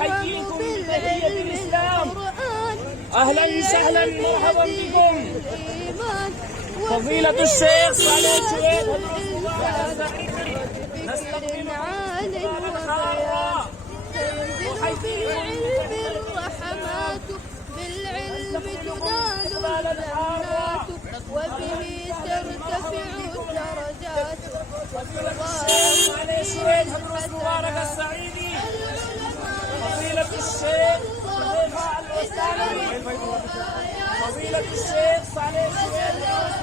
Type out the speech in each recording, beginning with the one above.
أحييكم بتحية الإسلام. أهلا وسهلا مرحبا بكم. فضيلة الشيخ صالح شويد نستقبل الرحمات بالعلم تنال الجنات وبه ترتفع الدرجات. مبارك السعيدي فضيلة الشيخ فضيلة الشيخ صالح شويد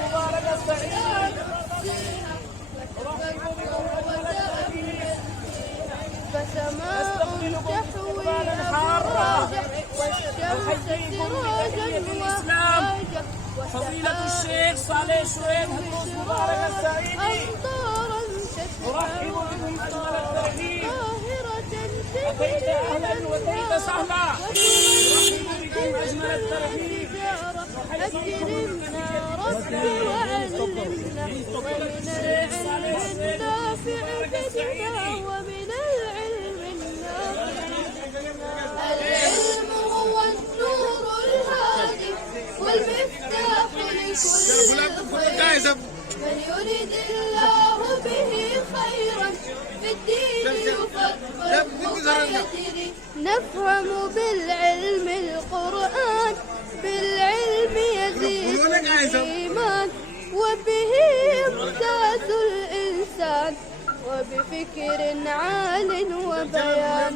مبارك السعيدي فسماء تحوي أبراج والشمس سراجا وهاجا فضيلة الشيخ صالح شويد مبارك السعيدي أمطارا أرحب بكم أجمل الترحيب. طاهرة أتيت أهلا وأتيت سهلا. أرحب بكم أجمل الترحيب. أكرمنا ربي وعلمنا ومن العلم النافع فدنا ومن العلم النافع. العلم هو النور الهادي والمفتاح لكل خير. من يريد الله به خيرا في الدين يفكر ويدري. نفهم بالعلم القرآن بالعلم يزيد الإيمان وبه يمتاز الإنسان وبفكر عال وبيان.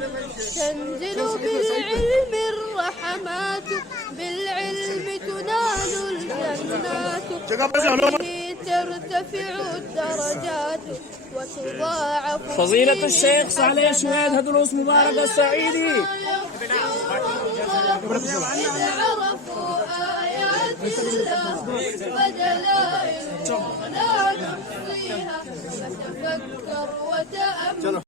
تنزل بالعلم الرحمات بالعلم تنال الجنات وبه ترتفع الدرجات وتضاعف. فضيلة الشيخ صالح شويد هدروس مبارك السعيدي عرفوا آيات الله ودلائل لا نحصيها فتفكر وتأمل.